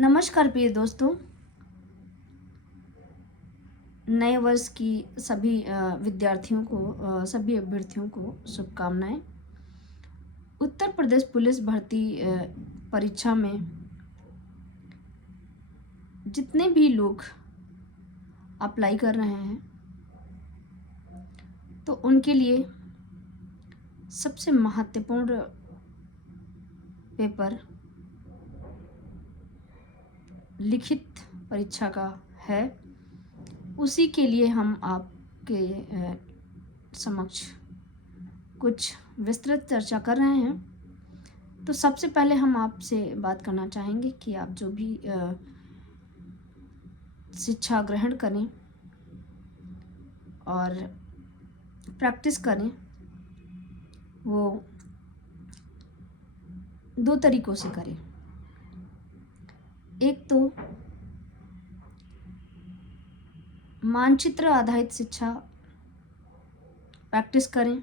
नमस्कार प्रिय दोस्तों। नए वर्ष की सभी विद्यार्थियों को सभी अभ्यर्थियों को शुभकामनाएं। उत्तर प्रदेश पुलिस भर्ती परीक्षा में जितने भी लोग अप्लाई कर रहे हैं तो उनके लिए सबसे महत्वपूर्ण पेपर लिखित परीक्षा का है। उसी के लिए हम आपके समक्ष कुछ विस्तृत चर्चा कर रहे हैं। तो सबसे पहले हम आपसे बात करना चाहेंगे कि आप जो भी शिक्षा ग्रहण करें और प्रैक्टिस करें वो दो तरीकों से करें। एक तो मानचित्र आधारित शिक्षा प्रैक्टिस करें,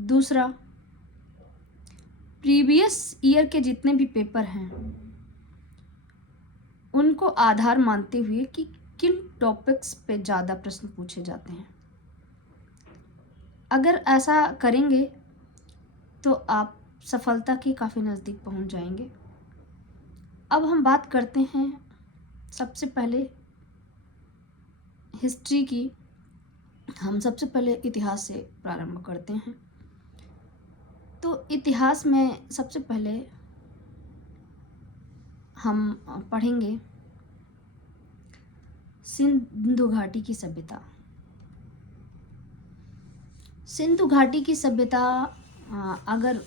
दूसरा प्रीवियस ईयर के जितने भी पेपर हैं उनको आधार मानते हुए कि किन टॉपिक्स पे ज़्यादा प्रश्न पूछे जाते हैं। अगर ऐसा करेंगे तो आप सफलता के काफ़ी नज़दीक पहुंच जाएंगे। अब हम बात करते हैं सबसे पहले हिस्ट्री की। हम सबसे पहले इतिहास से प्रारंभ करते हैं। तो इतिहास में सबसे पहले हम पढ़ेंगे सिंधु घाटी की सभ्यता। सिंधु घाटी की सभ्यता अगर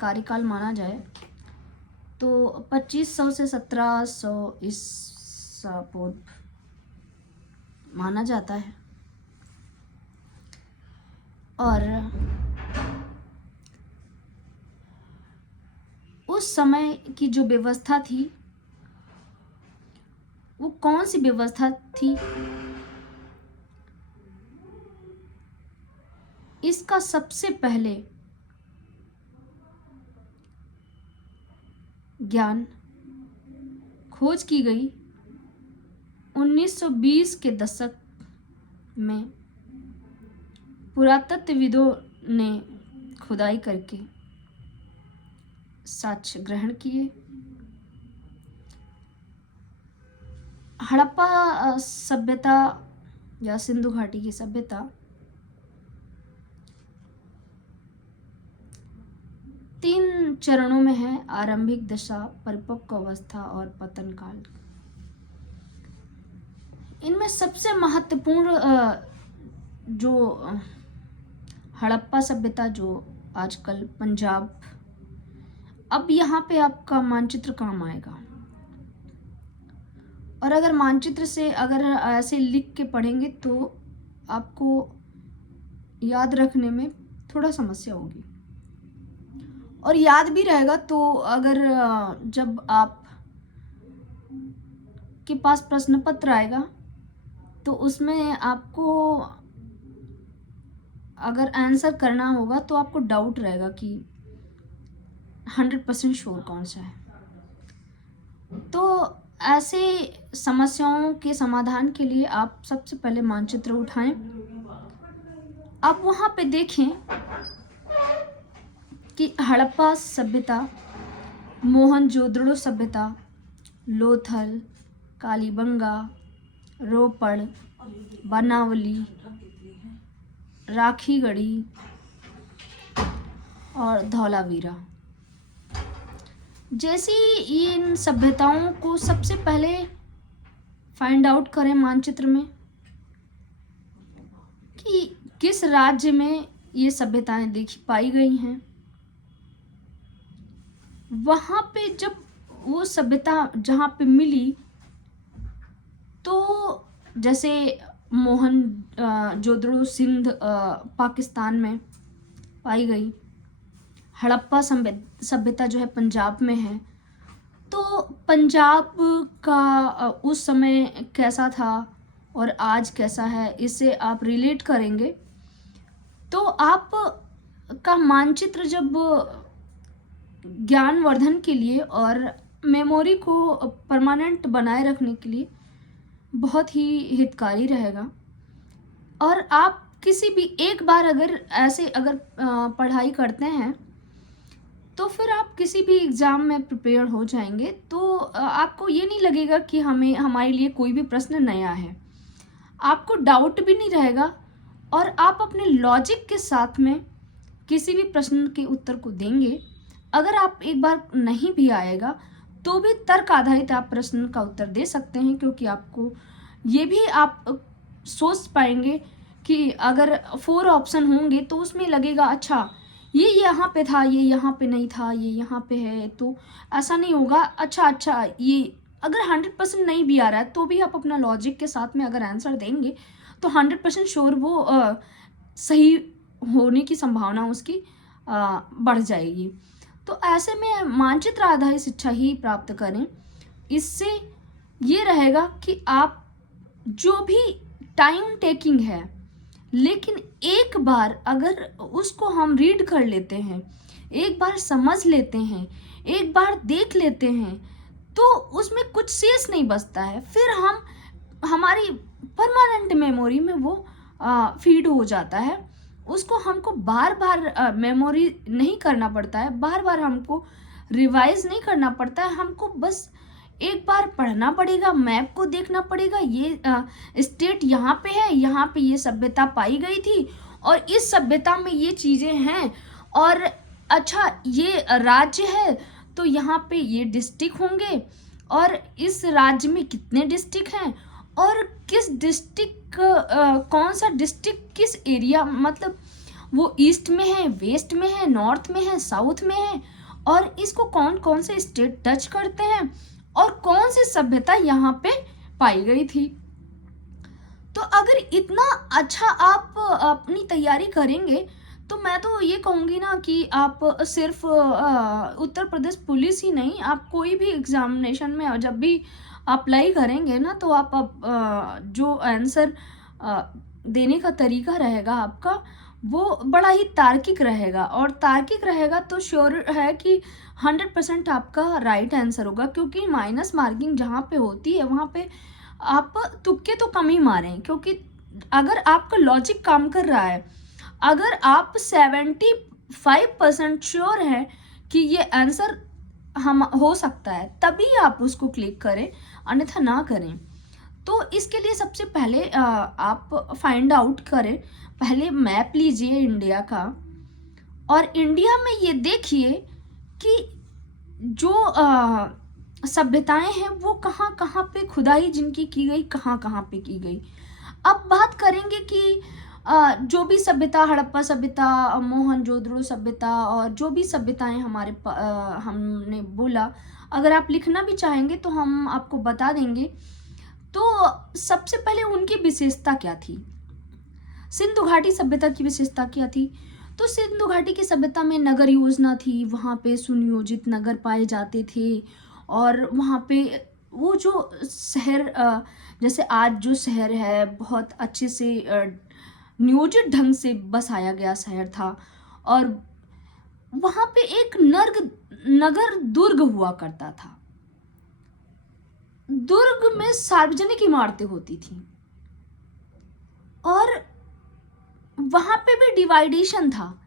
कार्यकाल माना जाए तो 2500 से 1700 ईसा पूर्व माना जाता है। और उस समय की जो व्यवस्था थी वो कौन सी व्यवस्था थी, इसका सबसे पहले ज्ञान खोज की गई 1920 के दशक में। पुरातत्वविदों ने खुदाई करके साक्ष्य ग्रहण किए। हड़प्पा सभ्यता या सिंधु घाटी की सभ्यता 3 चरणों में है: आरंभिक दशा, परिपक्व अवस्था और पतन काल। इनमें सबसे महत्वपूर्ण जो हड़प्पा सभ्यता जो आजकल पंजाब, अब यहाँ पे आपका मानचित्र काम आएगा। और अगर मानचित्र से अगर ऐसे लिख के पढ़ेंगे तो आपको याद रखने में थोड़ा समस्या होगी। और याद भी रहेगा तो अगर जब आप के पास प्रश्न पत्र आएगा तो उसमें आपको अगर आंसर करना होगा तो आपको डाउट रहेगा कि 100% श्योर कौन सा है। तो ऐसे समस्याओं के समाधान के लिए आप सबसे पहले मानचित्र उठाएं। आप वहाँ पे देखें कि हड़प्पा सभ्यता, मोहनजोदड़ो सभ्यता, लोथल, कालीबंगा, रोपड़, बनावली, राखीगढ़ी और धौलावीरा जैसी इन सभ्यताओं को सबसे पहले फाइंड आउट करें मानचित्र में कि किस राज्य में ये सभ्यताएं देखी पाई गई हैं। वहाँ पे जब वो सभ्यता जहाँ पे मिली तो जैसे मोहनजोदड़ो सिंध पाकिस्तान में पाई गई, हड़प्पा सभ्यता जो है पंजाब में है। तो पंजाब का उस समय कैसा था और आज कैसा है, इससे आप रिलेट करेंगे तो आप का मानचित्र जब ज्ञानवर्धन के लिए और मेमोरी को परमानेंट बनाए रखने के लिए बहुत ही हितकारी रहेगा। और आप किसी भी एक बार अगर ऐसे अगर पढ़ाई करते हैं तो फिर आप किसी भी एग्ज़ाम में प्रिपेयर हो जाएंगे, तो आपको ये नहीं लगेगा कि हमें हमारे लिए कोई भी प्रश्न नया है, आपको डाउट भी नहीं रहेगा और आप अपने लॉजिक के साथ में किसी भी प्रश्न के उत्तर को देंगे। अगर आप एक बार नहीं भी आएगा तो भी तर्क आधारित आप प्रश्न का उत्तर दे सकते हैं, क्योंकि आपको ये भी आप सोच पाएंगे कि अगर 4 ऑप्शन होंगे तो उसमें लगेगा अच्छा ये यहाँ पे था, ये यहाँ पे नहीं था, ये यहाँ पे है, तो ऐसा नहीं होगा। अच्छा ये अगर 100% नहीं भी आ रहा है तो भी आप अपना लॉजिक के साथ में अगर आंसर देंगे तो 100% श्योर वो सही होने की संभावना उसकी बढ़ जाएगी। तो ऐसे में मानचित्र आधारित शिक्षा ही प्राप्त करें। इससे ये रहेगा कि आप जो भी टाइम टेकिंग है, लेकिन एक बार अगर उसको हम रीड कर लेते हैं, एक बार समझ लेते हैं, एक बार देख लेते हैं, तो उसमें कुछ शेष नहीं बचता है। फिर हम हमारी परमानेंट मेमोरी में वो फीड हो जाता है। उसको हमको बार बार मेमोरी नहीं करना पड़ता है, बार बार हमको रिवाइज नहीं करना पड़ता है। हमको बस एक बार पढ़ना पड़ेगा, मैप को देखना पड़ेगा, ये स्टेट यहाँ पे है, यहाँ पे ये सभ्यता पाई गई थी और इस सभ्यता में ये चीज़ें हैं, और अच्छा ये राज्य है तो यहाँ पे ये डिस्ट्रिक्ट होंगे और इस राज्य में कितने डिस्ट्रिक्ट हैं और किस डिस्ट्रिक्ट कौन सा डिस्ट्रिक्ट किस एरिया, मतलब वो ईस्ट में है, वेस्ट में है, नॉर्थ में है, साउथ में है, और इसको कौन कौन से स्टेट टच करते हैं और कौन सी सभ्यता यहाँ पे पाई गई थी। तो अगर इतना अच्छा आप अपनी तैयारी करेंगे तो मैं तो ये कहूँगी ना कि आप सिर्फ उत्तर प्रदेश पुलिस ही नहीं, आप कोई भी एग्जामिनेशन में जब भी अप्लाई करेंगे ना तो आप जो आंसर देने का तरीका रहेगा आपका वो बड़ा ही तार्किक रहेगा, और तार्किक रहेगा तो श्योर है कि 100% आपका राइट आंसर होगा। क्योंकि माइनस मार्किंग जहाँ पे होती है वहाँ पे आप तुक्के तो कम ही मारें, क्योंकि अगर आपका लॉजिक काम कर रहा है, अगर आप 75% श्योर हैं कि ये आंसर हम हो सकता है, तभी आप उसको क्लिक करें, अन्यथा ना करें। तो इसके लिए सबसे पहले आप फाइंड आउट करें, पहले मैप लीजिए इंडिया का, और इंडिया में ये देखिए कि जो सभ्यताएं हैं वो कहाँ कहाँ पे खुदाई जिनकी की गई, कहाँ कहाँ पे की गई। अब बात करेंगे कि जो भी सभ्यता, हड़प्पा सभ्यता, मोहनजोदड़ो सभ्यता और जो भी सभ्यताएं हमने बोला, अगर आप लिखना भी चाहेंगे तो हम आपको बता देंगे। तो सबसे पहले उनकी विशेषता क्या थी, सिंधु घाटी सभ्यता की विशेषता क्या थी। तो सिंधु घाटी की सभ्यता में नगर योजना थी, वहाँ पे सुनियोजित नगर पाए जाते थे, और वहाँ पे वो जो शहर जैसे आज जो शहर है बहुत अच्छे से नियोजित ढंग से बसाया गया शहर था, और वहाँ पे एक नगर दुर्ग हुआ करता था। दुर्ग में सार्वजनिक इमारतें होती थी और वहां पे भी डिवाइडेशन था।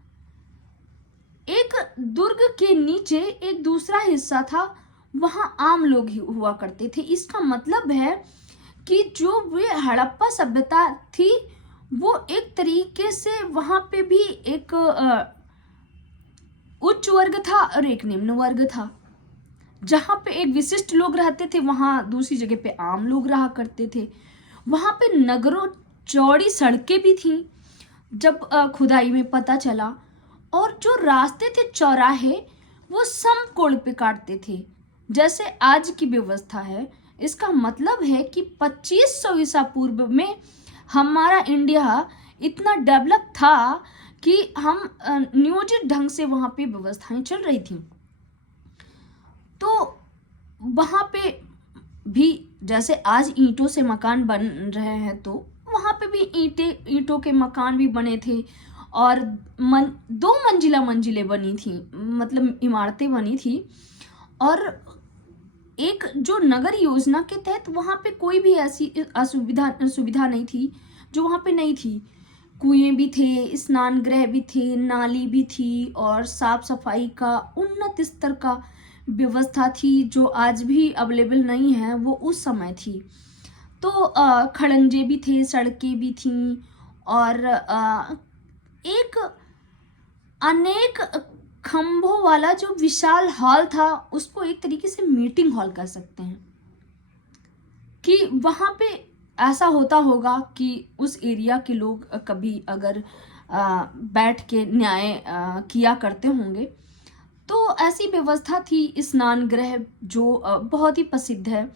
एक दुर्ग के नीचे एक दूसरा हिस्सा था, वहां आम लोग ही हुआ करते थे। इसका मतलब है कि जो वे हड़प्पा सभ्यता थी वो एक तरीके से वहां पे भी एक उच्च वर्ग था और एक निम्न वर्ग था। जहाँ पे एक विशिष्ट लोग रहते थे वहाँ दूसरी जगह पे आम लोग रहा करते थे। वहाँ पे नगरों चौड़ी सड़कें भी थीं जब खुदाई में पता चला, और जो रास्ते थे चौराहे वो समकोण पे काटते थे जैसे आज की व्यवस्था है। इसका मतलब है कि 2500 ईसा पूर्व में हमारा इंडिया इतना डेवलप था कि हम नियोजित ढंग से वहाँ पे व्यवस्थाएं चल रही थी। तो वहाँ पे भी जैसे आज ईंटों से मकान बन रहे हैं तो वहाँ पे भी ईंटों के मकान भी बने थे, और 2 मंजिलें बनी थी, मतलब इमारतें बनी थी। और एक जो नगर योजना के तहत वहाँ पे कोई भी ऐसी सुविधा नहीं थी जो वहाँ पे नहीं थी। कुएं भी थे, स्नान गृह भी थे, नाली भी थी और साफ सफाई का उन्नत स्तर का व्यवस्था थी जो आज भी अवेलेबल नहीं है, वो उस समय थी। तो खड़ंजे भी थे, सड़कें भी थीं और एक अनेक खंभों वाला जो विशाल हॉल था उसको एक तरीके से मीटिंग हॉल कह सकते हैं कि वहाँ पे ऐसा होता होगा कि उस एरिया के लोग कभी अगर बैठ के न्याय किया करते होंगे। तो ऐसी व्यवस्था थी। स्नान गृह जो बहुत ही प्रसिद्ध है,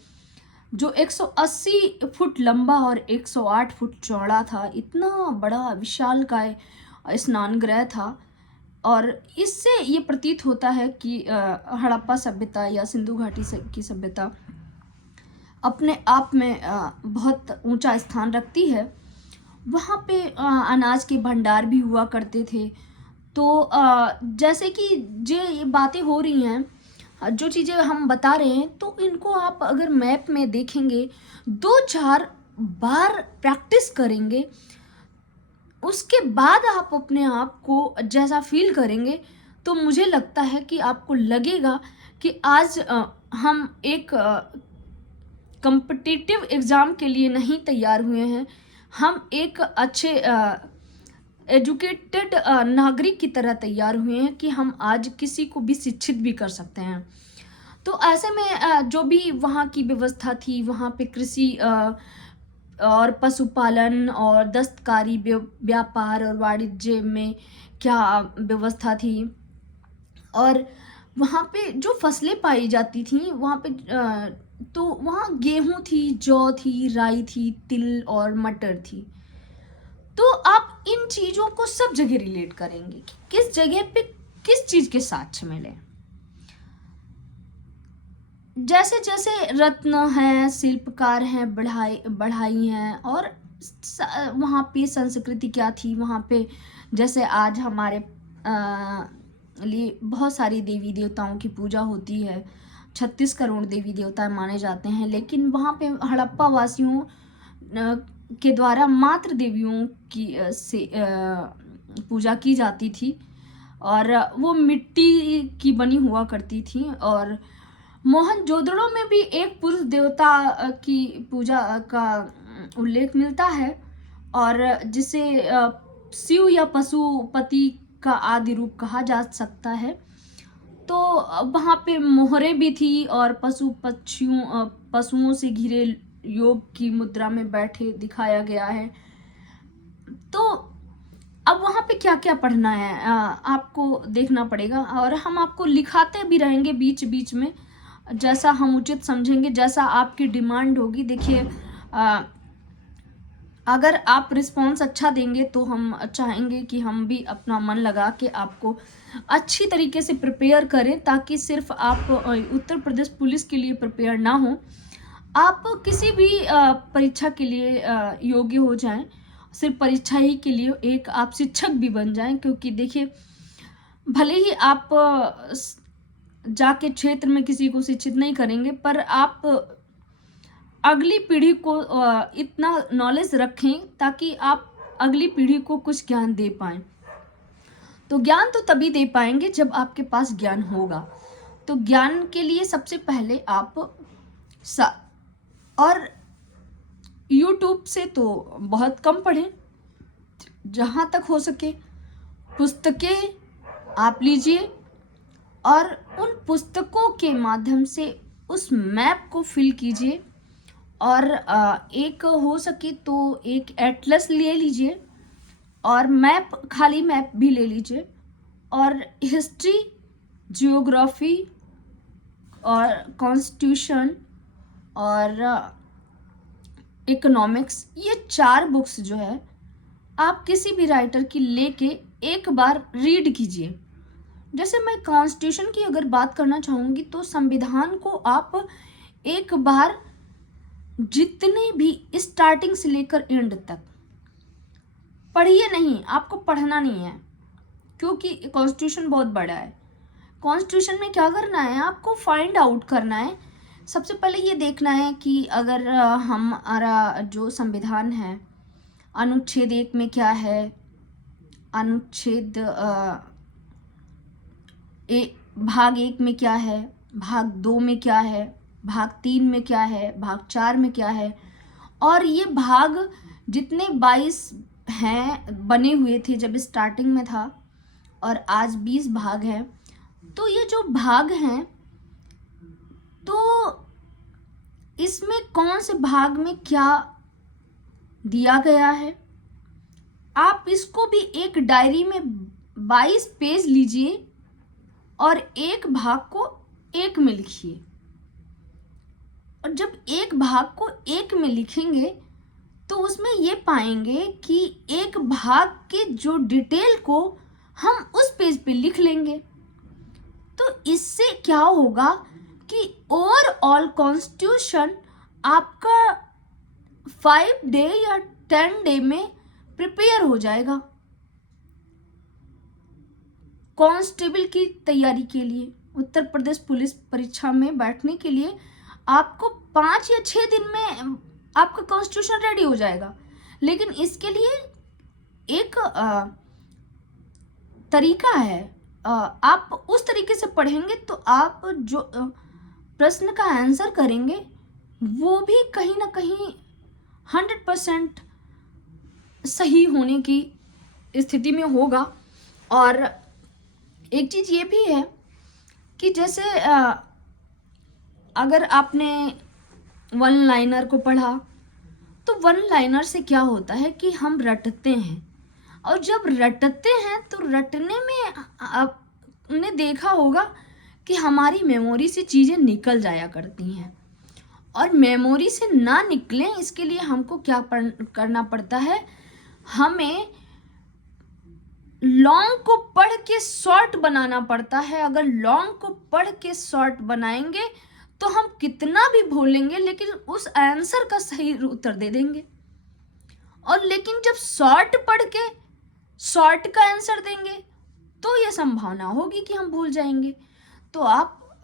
जो 180 फुट लंबा और 108 फुट चौड़ा था, इतना बड़ा विशालकाय स्नान गृह था। और इससे ये प्रतीत होता है कि हड़प्पा सभ्यता या सिंधु घाटी की सभ्यता अपने आप में बहुत ऊंचा स्थान रखती है। वहाँ पे अनाज के भंडार भी हुआ करते थे। तो जैसे कि ये बातें हो रही हैं, जो चीज़ें हम बता रहे हैं, तो इनको आप अगर मैप में देखेंगे, 2-4 बार प्रैक्टिस करेंगे, उसके बाद आप अपने आप को जैसा फील करेंगे, तो मुझे लगता है कि आपको लगेगा कि आज हम एक कॉम्पिटिटिव एग्ज़ाम के लिए नहीं तैयार हुए हैं, हम एक अच्छे एजुकेटेड नागरिक की तरह तैयार हुए हैं कि हम आज किसी को भी शिक्षित भी कर सकते हैं। तो ऐसे में जो भी वहाँ की व्यवस्था थी, वहाँ पे कृषि और पशुपालन और दस्तकारी व्यापार और वाणिज्य में क्या व्यवस्था थी, और वहाँ पे जो फसलें पाई जाती थी वहाँ पे तो वहाँ गेहूँ थी, जौ थी, राई थी, तिल और मटर थी। तो आप इन चीज़ों को सब जगह रिलेट करेंगे कि किस जगह पे किस चीज़ के साक्ष्य मिले। जैसे जैसे रत्न हैं, शिल्पकार हैं, बढ़ाई हैं, और वहाँ पे संस्कृति क्या थी, वहाँ पे जैसे आज हमारे लिए बहुत सारी देवी देवताओं की पूजा होती है, 36 करोड़ देवी देवता माने जाते हैं, लेकिन वहाँ पे हड़प्पा वासियों के द्वारा मात्र देवियों की से पूजा की जाती थी और वो मिट्टी की बनी हुआ करती थी। और मोहनजोदड़ो में भी एक पुरुष देवता की पूजा का उल्लेख मिलता है और जिसे शिव या पशुपति का आदि रूप कहा जा सकता है। तो वहाँ पे मोहरे भी थी और पशुओं से घिरे योग की मुद्रा में बैठे दिखाया गया है। तो अब वहाँ पे क्या क्या पढ़ना है आपको देखना पड़ेगा, और हम आपको लिखाते भी रहेंगे बीच बीच में, जैसा हम उचित समझेंगे, जैसा आपकी डिमांड होगी। देखिए, अगर आप रिस्पॉन्स अच्छा देंगे तो हम चाहेंगे कि हम भी अपना मन लगा के आपको अच्छी तरीके से प्रिपेयर करें, ताकि सिर्फ आप उत्तर प्रदेश पुलिस के लिए प्रिपेयर ना हो, आप किसी भी परीक्षा के लिए योग्य हो जाएं। सिर्फ परीक्षा ही के लिए एक आप शिक्षक भी बन जाएं, क्योंकि देखिए, भले ही आप जाके क्षेत्र में किसी को शिक्षित नहीं करेंगे, पर आप अगली पीढ़ी को इतना नॉलेज रखें ताकि आप अगली पीढ़ी को कुछ ज्ञान दे पाएं। तो ज्ञान तो तभी दे पाएंगे जब आपके पास ज्ञान होगा। तो ज्ञान के लिए सबसे पहले आप और YouTube से तो बहुत कम पढ़ें, जहाँ तक हो सके पुस्तकें आप लीजिए और उन पुस्तकों के माध्यम से उस मैप को फिल कीजिए, और एक हो सके तो एक एटलस ले लीजिए और मैप, खाली मैप भी ले लीजिए, और हिस्ट्री, जियोग्राफी और कॉन्स्टिट्यूशन और इकोनॉमिक्स, ये 4 बुक्स जो है आप किसी भी राइटर की लेके एक बार रीड कीजिए। जैसे मैं कॉन्स्टिट्यूशन की अगर बात करना चाहूँगी तो संविधान को आप एक बार जितने भी स्टार्टिंग से लेकर एंड तक पढ़िए, नहीं आपको पढ़ना नहीं है, क्योंकि कॉन्स्टिट्यूशन बहुत बड़ा है। कॉन्स्टिट्यूशन में क्या करना है, आपको फाइंड आउट करना है सबसे पहले ये देखना है कि अगर हमारा जो संविधान है, अनुच्छेद 1 में क्या है, अनुच्छेद भाग 1 में क्या है, भाग 2 में क्या है, भाग 3 में क्या है, भाग 4 में क्या है, और ये भाग जितने 22 हैं बने हुए थे जब स्टार्टिंग में था, और आज 20 भाग हैं। तो ये जो भाग हैं, तो इसमें कौन से भाग में क्या दिया गया है, आप इसको भी एक डायरी में 22 पेज लीजिए और एक भाग को एक में लिखिए। और जब एक भाग को एक में लिखेंगे तो उसमें ये पाएंगे कि एक भाग के जो डिटेल को हम उस पेज पे लिख लेंगे। तो इससे क्या होगा कि ओवरऑल कॉन्स्टिट्यूशन आपका 5 डे या 10 डे में प्रिपेयर हो जाएगा कांस्टेबल की तैयारी के लिए। उत्तर प्रदेश पुलिस परीक्षा में बैठने के लिए आपको 5 या 6 दिन में आपका कॉन्स्टिट्यूशन रेडी हो जाएगा। लेकिन इसके लिए एक तरीका है, आप उस तरीके से पढ़ेंगे तो आप जो प्रश्न का आंसर करेंगे वो भी कहीं ना कहीं 100% सही होने की स्थिति में होगा। और एक चीज़ ये भी है कि जैसे अगर आपने वन लाइनर को पढ़ा तो वन लाइनर से क्या होता है कि हम रटते हैं, और जब रटते हैं तो रटने में आपने देखा होगा कि हमारी मेमोरी से चीज़ें निकल जाया करती हैं। और मेमोरी से ना निकलें इसके लिए हमको क्या करना पड़ता है, हमें लॉन्ग को पढ़ के शॉर्ट बनाना पड़ता है। अगर लॉन्ग को पढ़ के शॉर्ट बनाएंगे तो हम कितना भी भूलेंगे लेकिन उस आंसर का सही उत्तर दे देंगे। और लेकिन जब शॉर्ट पढ़ के शॉर्ट का आंसर देंगे तो ये संभावना होगी कि हम भूल जाएंगे। तो आप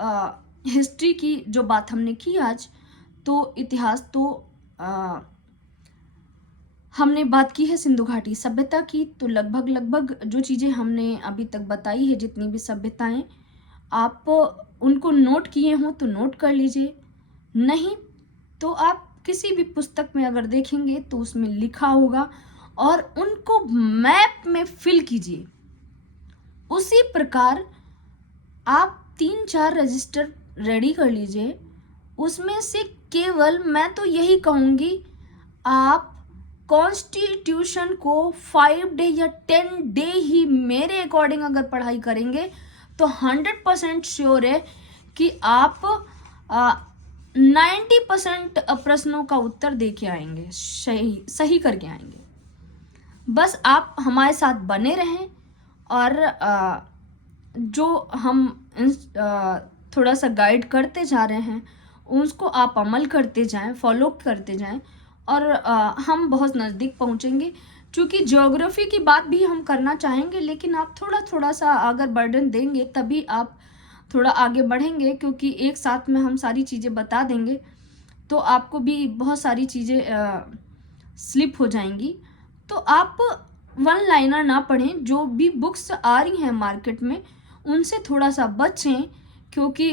हिस्ट्री की जो बात हमने की आज, तो इतिहास तो हमने बात की है सिंधु घाटी सभ्यता की, तो लगभग जो चीज़ें हमने अभी तक बताई है, जितनी भी सभ्यताएं, आप उनको नोट किए हों तो नोट कर लीजिए, नहीं तो आप किसी भी पुस्तक में अगर देखेंगे तो उसमें लिखा होगा और उनको मैप में फिल कीजिए। उसी प्रकार आप 3-4 रजिस्टर रेडी कर लीजिए। उसमें से केवल मैं तो यही कहूँगी, आप कॉन्स्टिट्यूशन को 5 डे या 10 डे ही मेरे अकॉर्डिंग अगर पढ़ाई करेंगे तो 100% श्योर है कि आप 90% प्रश्नों का उत्तर दे के आएंगे, सही करके आएंगे। बस आप हमारे साथ बने रहें और जो हम थोड़ा सा गाइड करते जा रहे हैं उसको आप अमल करते जाएं, फॉलो करते जाएं, और हम बहुत नज़दीक पहुंचेंगे। क्योंकि ज्योग्राफी की बात भी हम करना चाहेंगे, लेकिन आप थोड़ा सा अगर बर्डन देंगे तभी आप थोड़ा आगे बढ़ेंगे, क्योंकि एक साथ में हम सारी चीज़ें बता देंगे तो आपको भी बहुत सारी चीज़ें स्लिप हो जाएंगी। तो आप वन लाइनर ना पढ़ें, जो भी बुक्स आ रही हैं मार्केट में उनसे थोड़ा सा बचें, क्योंकि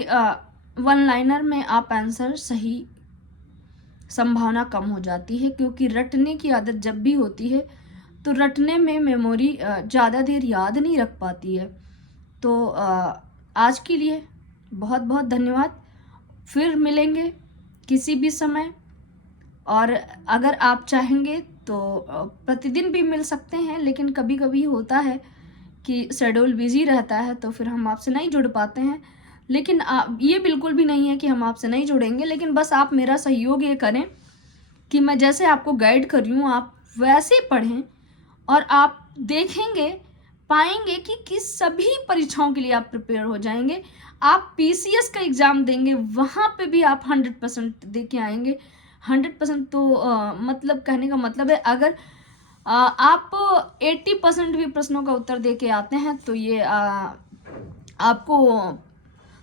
वन लाइनर में आप आंसर सही संभावना कम हो जाती है। क्योंकि रटने की आदत जब भी होती है तो रटने में मेमोरी ज़्यादा देर याद नहीं रख पाती है। तो आज के लिए बहुत बहुत धन्यवाद, फिर मिलेंगे किसी भी समय, और अगर आप चाहेंगे तो प्रतिदिन भी मिल सकते हैं, लेकिन कभी कभी होता है कि शेड्यूल बिजी रहता है तो फिर हम आपसे नहीं जुड़ पाते हैं। लेकिन ये बिल्कुल भी नहीं है कि हम आपसे नहीं जुड़ेंगे, लेकिन बस आप मेरा सहयोग ये करें कि मैं जैसे आपको गाइड कर रही हूँ आप वैसे पढ़ें, और आप देखेंगे पाएंगे कि सभी परीक्षाओं के लिए आप प्रिपेयर हो जाएंगे। आप PCS का एग्ज़ाम देंगे वहाँ पे भी आप 100% दे के आएंगे। 100% तो मतलब कहने का मतलब है, अगर आप 80% भी प्रश्नों का उत्तर दे के आते हैं तो ये आपको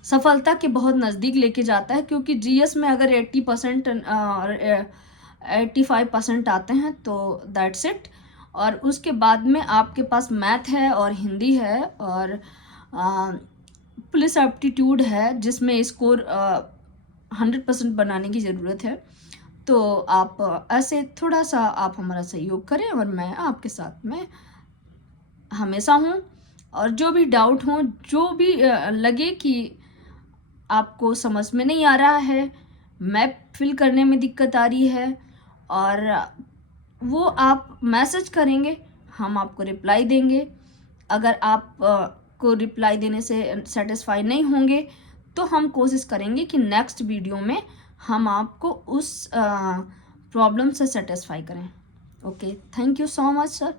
सफलता के बहुत नज़दीक लेके जाता है, क्योंकि जीएस में अगर 80% 85% आते हैं तो दैट्स इट। और उसके बाद में आपके पास मैथ है और हिंदी है और पुलिस एप्टीट्यूड है, जिसमें स्कोर 100% बनाने की ज़रूरत है। तो आप ऐसे थोड़ा सा आप हमारा सहयोग करें और मैं आपके साथ में हमेशा हूँ। और जो भी डाउट हो, जो भी लगे कि आपको समझ में नहीं आ रहा है, मैप फिल करने में दिक्कत आ रही है, और वो आप मैसेज करेंगे, हम आपको रिप्लाई देंगे। अगर आप को रिप्लाई देने से सेटिस्फाई नहीं होंगे तो हम कोशिश करेंगे कि नेक्स्ट वीडियो में हम आपको उस प्रॉब्लम से सेटिस्फाई करें। Okay, thank you so much sir.